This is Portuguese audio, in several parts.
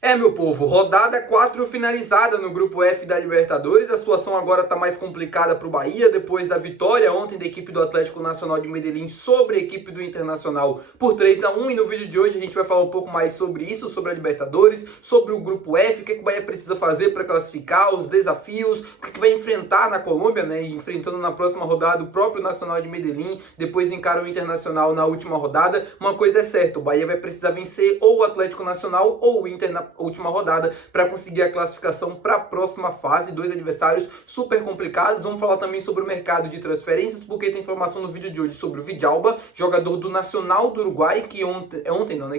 Meu povo, rodada 4 finalizada no grupo F da Libertadores. A situação agora está mais complicada para o Bahia, depois da vitória ontem da equipe do Atlético Nacional de Medellín sobre a equipe do Internacional por 3-1. E no vídeo de hoje a gente vai falar um pouco mais sobre isso, sobre a Libertadores, sobre o grupo F, o que o Bahia precisa fazer para classificar, os desafios, o que vai enfrentar na Colômbia, né? E enfrentando na próxima rodada o próprio Nacional de Medellín, depois encara o Internacional na última rodada. Uma coisa é certa, o Bahia vai precisar vencer ou o Atlético Nacional ou o Inter na última rodada para conseguir a classificação para a próxima fase. Dois adversários super complicados. Vamos falar também sobre o mercado de transferências, porque tem informação no vídeo de hoje sobre o Villalba, jogador do Nacional do Uruguai, que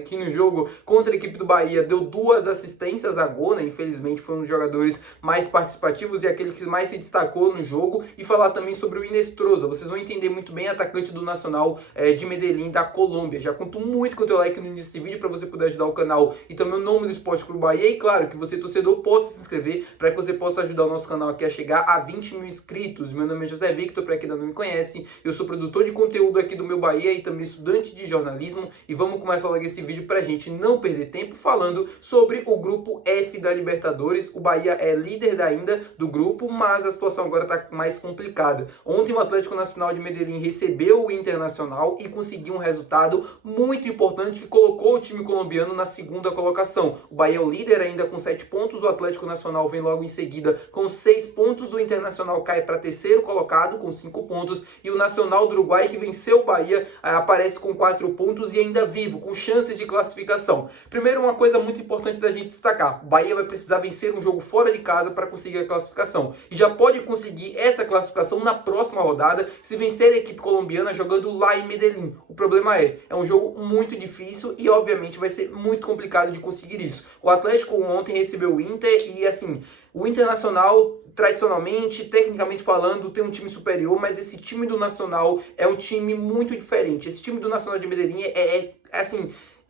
que no jogo contra a equipe do Bahia deu 2 assistências a gol, né? Infelizmente foi um dos jogadores mais participativos e aquele que mais se destacou no jogo. E falar também sobre o Inestrosa. Vocês vão entender muito bem, atacante do Nacional de Medellín da Colômbia. Já conto muito com o teu like no início desse vídeo para você poder ajudar o canal e também o nome do Esporte Clube Bahia. E claro, que você, torcedor, possa se inscrever para que você possa ajudar o nosso canal aqui a chegar a 20 mil inscritos. Meu nome é José Victor, para quem ainda não me conhece. Eu sou produtor de conteúdo aqui do meu Bahia e também estudante de jornalismo. E vamos começar logo esse vídeo para a gente não perder tempo falando sobre o grupo F da Libertadores. O Bahia é líder ainda do grupo, mas a situação agora está mais complicada. Ontem o Atlético Nacional de Medellín recebeu o Internacional e conseguiu um resultado muito importante que colocou o time colombiano na segunda colocação. O Bahia é o líder ainda com 7 pontos, o Atlético Nacional vem logo em seguida com 6 pontos, o Internacional cai para terceiro colocado com 5 pontos e o Nacional do Uruguai, que venceu o Bahia, aparece com 4 pontos e ainda vivo, com chances de classificação. Primeiro, uma coisa muito importante da gente destacar: o Bahia vai precisar vencer um jogo fora de casa para conseguir a classificação e já pode conseguir essa classificação na próxima rodada se vencer a equipe colombiana jogando lá em Medellín. O problema é um jogo muito difícil e obviamente vai ser muito complicado de conseguir isso. O Atlético ontem recebeu o Inter e assim, o Internacional tradicionalmente, tecnicamente falando, tem um time superior, mas esse time do Nacional é um time muito diferente. Esse time do Nacional de Medellín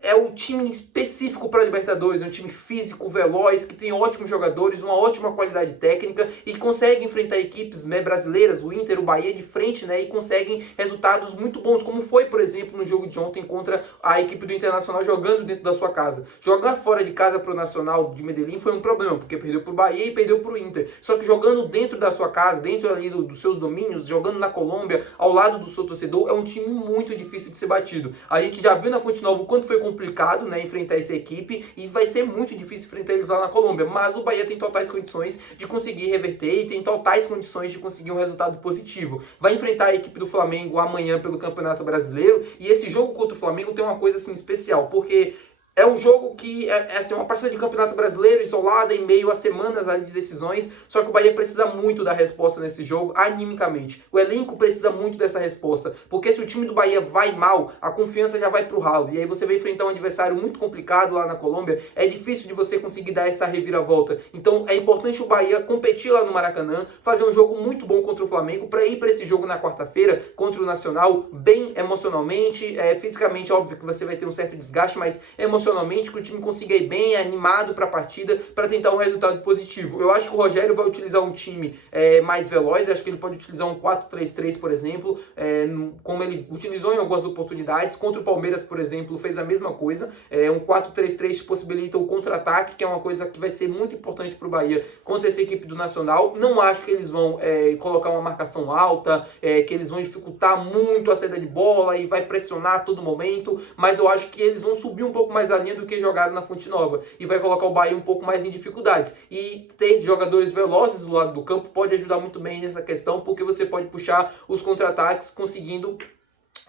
é um time específico para a Libertadores, é um time físico, veloz, que tem ótimos jogadores, uma ótima qualidade técnica e consegue enfrentar equipes brasileiras, o Inter, o Bahia de frente, né, e conseguem resultados muito bons, como foi, por exemplo, no jogo de ontem contra a equipe do Internacional jogando dentro da sua casa. Jogar fora de casa para o Nacional de Medellín foi um problema, porque perdeu para o Bahia e perdeu para o Inter. Só que jogando dentro da sua casa, dentro ali dos seus domínios, jogando na Colômbia, ao lado do seu torcedor, é um time muito difícil de ser batido. A gente já viu na Fonte Nova o quanto foi complicado, né, enfrentar essa equipe e vai ser muito difícil enfrentar eles lá na Colômbia, mas o Bahia tem totais condições de conseguir reverter e tem totais condições de conseguir um resultado positivo. Vai enfrentar a equipe do Flamengo amanhã pelo Campeonato Brasileiro e esse jogo contra o Flamengo tem uma coisa assim especial, porque é um jogo que é assim, uma partida de Campeonato Brasileiro isolada em meio a semanas ali de decisões, só que o Bahia precisa muito da resposta nesse jogo, animicamente. O elenco precisa muito dessa resposta, porque se o time do Bahia vai mal, a confiança já vai pro ralo, e aí você vai enfrentar um adversário muito complicado lá na Colômbia, é difícil de você conseguir dar essa reviravolta. Então é importante o Bahia competir lá no Maracanã, fazer um jogo muito bom contra o Flamengo, para ir para esse jogo na quarta-feira contra o Nacional, bem emocionalmente, fisicamente óbvio que você vai ter um certo desgaste, mas emocionalmente que o time consiga ir bem animado para a partida para tentar um resultado positivo. Eu acho que o Rogério vai utilizar um time mais veloz, acho que ele pode utilizar um 4-3-3, por exemplo, como ele utilizou em algumas oportunidades. Contra o Palmeiras, por exemplo, fez a mesma coisa. Um 4-3-3 possibilita o contra-ataque, que é uma coisa que vai ser muito importante para o Bahia contra essa equipe do Nacional. Não acho que eles vão colocar uma marcação alta, que eles vão dificultar muito a saída de bola e vai pressionar a todo momento, mas eu acho que eles vão subir um pouco mais a linha do que jogaram na Fonte Nova e vai colocar o Bahia um pouco mais em dificuldades. E ter jogadores velozes do lado do campo pode ajudar muito bem nessa questão, porque você pode puxar os contra-ataques conseguindo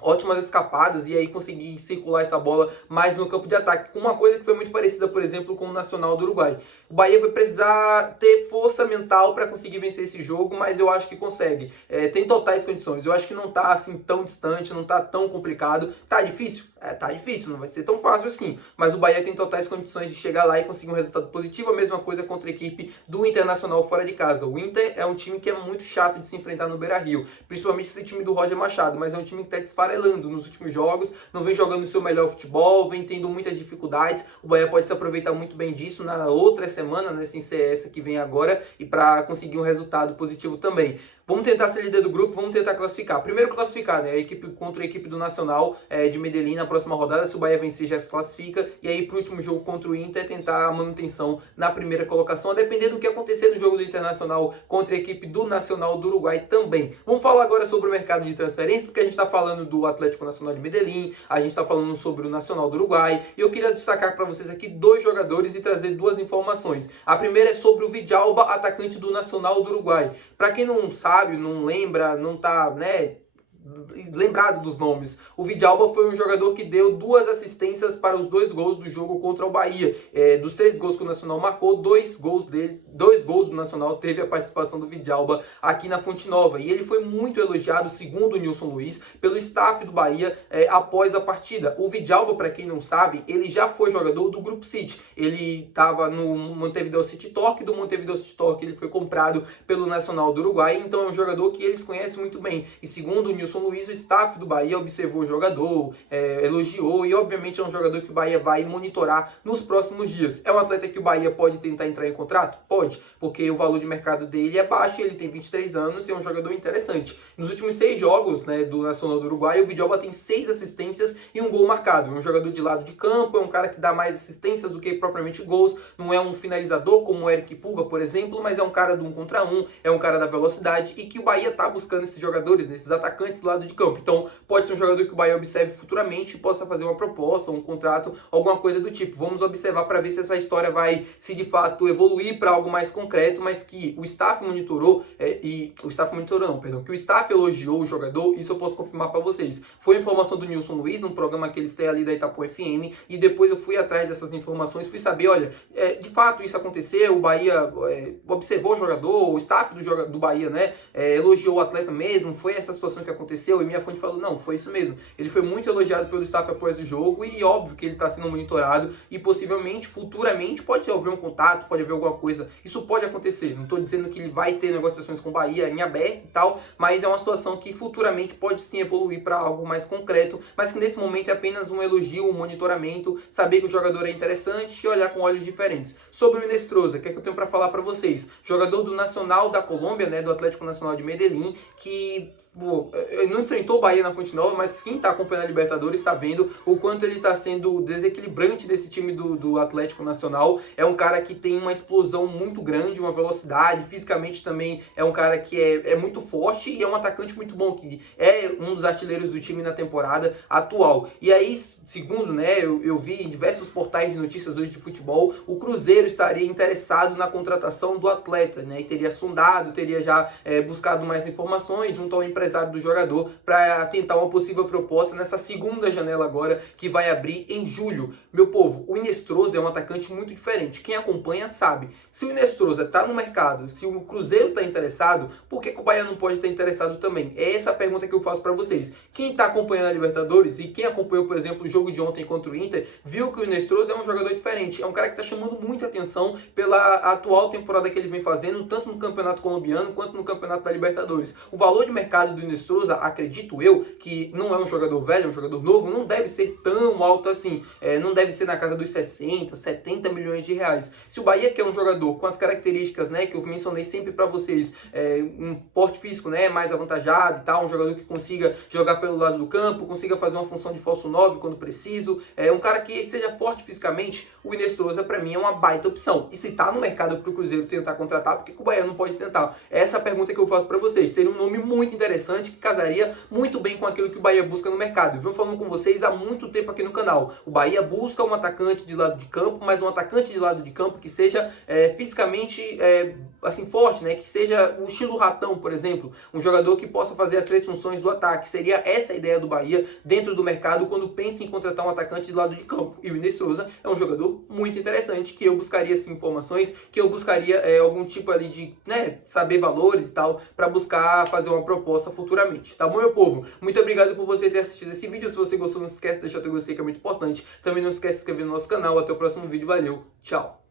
ótimas escapadas e aí conseguir circular essa bola mais no campo de ataque. Uma coisa que foi muito parecida, por exemplo, com o Nacional do Uruguai. O Bahia vai precisar ter força mental para conseguir vencer esse jogo, mas eu acho que consegue. Tem totais condições. Eu acho que não tá assim tão distante, não tá tão complicado. Tá difícil? Tá difícil, não vai ser tão fácil assim. Mas o Bahia tem totais condições de chegar lá e conseguir um resultado positivo. A mesma coisa contra a equipe do Internacional fora de casa. O Inter é um time que é muito chato de se enfrentar no Beira-Rio, principalmente esse time do Roger Machado, mas é um time que está esfarelando nos últimos jogos, não vem jogando o seu melhor futebol, vem tendo muitas dificuldades. O Bahia pode se aproveitar muito bem disso na outra semana, né, sem ser essa que vem agora, e para conseguir um resultado positivo também. Vamos tentar ser líder do grupo, vamos tentar classificar. Primeiro classificar, né? A equipe contra a equipe do Nacional de Medellín na próxima rodada. Se o Bahia vencer, já se classifica. E aí, pro último jogo contra o Inter, tentar a manutenção na primeira colocação, a depender do que acontecer no jogo do Internacional contra a equipe do Nacional do Uruguai também. Vamos falar agora sobre o mercado de transferência, porque a gente está falando do Atlético Nacional de Medellín, a gente está falando sobre o Nacional do Uruguai. E eu queria destacar para vocês aqui dois jogadores e trazer duas informações. A primeira é sobre o Villalba, atacante do Nacional do Uruguai. Para quem não sabe, não lembra, não tá, né, lembrado dos nomes, o Villalba foi um jogador que deu 2 assistências para os 2 gols do jogo contra o Bahia. Dos 3 gols que o Nacional marcou, 2 gols do Nacional teve a participação do Villalba aqui na Fonte Nova. E ele foi muito elogiado, segundo o Nilson Luiz, pelo staff do Bahia após a partida. O Villalba, para quem não sabe, ele já foi jogador do Grupo City. Ele estava no Montevideo City Torque, do Montevideo City Torque ele foi comprado pelo Nacional do Uruguai, então é um jogador que eles conhecem muito bem. E segundo o Nilson Luiz, o staff do Bahia observou o jogador, elogiou, e obviamente é um jogador que o Bahia vai monitorar nos próximos dias. É um atleta que o Bahia pode tentar entrar em contrato? Pode, porque o valor de mercado dele é baixo, ele tem 23 anos e é um jogador interessante. Nos últimos 6 jogos, né, do Nacional do Uruguai, o Villalba tem 6 assistências e um gol marcado. É um jogador de lado de campo, é um cara que dá mais assistências do que propriamente gols, não é um finalizador como o Eric Pulga, por exemplo, mas é um cara do 1 contra 1, é um cara da velocidade, e que o Bahia tá buscando esses jogadores, esses atacantes do lado de campo. Então pode ser um jogador que o Bahia observe futuramente e possa fazer uma proposta, um contrato, alguma coisa do tipo. Vamos observar para ver se essa história vai se de fato evoluir para algo mais concreto, mas que o staff monitorou, que o staff elogiou o jogador, isso eu posso confirmar para vocês. Foi informação do Nilson Luiz, um programa que eles têm ali da Itapuã FM, e depois eu fui atrás dessas informações, fui saber, olha, de fato isso aconteceu, o Bahia observou o jogador, o staff do Bahia, né, elogiou o atleta mesmo, foi essa situação que aconteceu, e minha fonte falou, não, foi isso mesmo. Ele foi muito elogiado pelo staff após o jogo, e óbvio que ele está sendo monitorado, e possivelmente, futuramente, pode haver um contato, pode haver alguma coisa, isso pode acontecer. Não estou dizendo que ele vai ter negociações com o Bahia em aberto e tal, mas é uma situação que futuramente pode sim evoluir para algo mais concreto, mas que nesse momento é apenas um elogio, um monitoramento, saber que o jogador é interessante e olhar com olhos diferentes. Sobre o Inestrosa, o que é que eu tenho para falar para vocês? Jogador do Nacional da Colômbia, né, do Atlético Nacional de Medellín, que não enfrentou o Bahia na Fonte Nova, mas quem está acompanhando a Libertadores está vendo o quanto ele está sendo desequilibrante desse time do Atlético Nacional. É um cara que tem uma explosão muito grande, uma velocidade, fisicamente também é um cara que é muito forte e é um atacante muito bom, que é um dos artilheiros do time na temporada atual. E aí, segundo, né, eu vi em diversos portais de notícias hoje de futebol, o Cruzeiro estaria interessado na contratação do atleta, né, e teria sondado, teria já buscado mais informações junto ao empresário do jogador para tentar uma possível proposta nessa segunda janela agora que vai abrir em julho. Meu povo, o Inestrosa é um atacante muito diferente. Quem acompanha sabe. Se o Inestrosa está no mercado, se o Cruzeiro está interessado, por que o Bahia não pode estar interessado também? É essa a pergunta que eu faço para vocês. Quem está acompanhando a Libertadores e quem acompanhou, por exemplo, o jogo de ontem contra o Inter, viu que o Inestrosa é um jogador diferente. É um cara que está chamando muita atenção pela atual temporada que ele vem fazendo, tanto no Campeonato Colombiano quanto no Campeonato da Libertadores. O valor de mercado do Inestrosa, acredito eu, que não é um jogador velho, é um jogador novo, não deve ser tão alto assim. Não deve ser na casa dos 60, 70 milhões de reais. Se o Bahia quer um jogador com as características, né, que eu mencionei sempre para vocês, um porte físico, né, mais avantajado e tal, um jogador que consiga jogar pelo lado do campo, consiga fazer uma função de falso 9 quando preciso, um cara que seja forte fisicamente, o Inestrosa para mim é uma baita opção. E se tá no mercado pro Cruzeiro tentar contratar, por que o Bahia não pode tentar? Essa é a pergunta que eu faço para vocês. Seria um nome muito interessante, que casaria muito bem com aquilo que o Bahia busca no mercado. Eu venho falando com vocês há muito tempo aqui no canal. O Bahia busca um atacante de lado de campo, mas um atacante de lado de campo que seja fisicamente assim, forte, né? Que seja o estilo Ratão, por exemplo. Um jogador que possa fazer as 3 funções do ataque. Seria essa a ideia do Bahia dentro do mercado quando pensa em contratar um atacante de lado de campo. E o Inestrosa é um jogador muito interessante, que eu buscaria assim, informações, que eu buscaria algum tipo ali de, né, saber valores e tal, para buscar fazer uma proposta futuramente. Tá bom, meu povo? Muito obrigado por você ter assistido esse vídeo. Se você gostou, não se esquece de deixar o teu gostei, que é muito importante. Também não se esquece de se inscrever no nosso canal. Até o próximo vídeo. Valeu, tchau!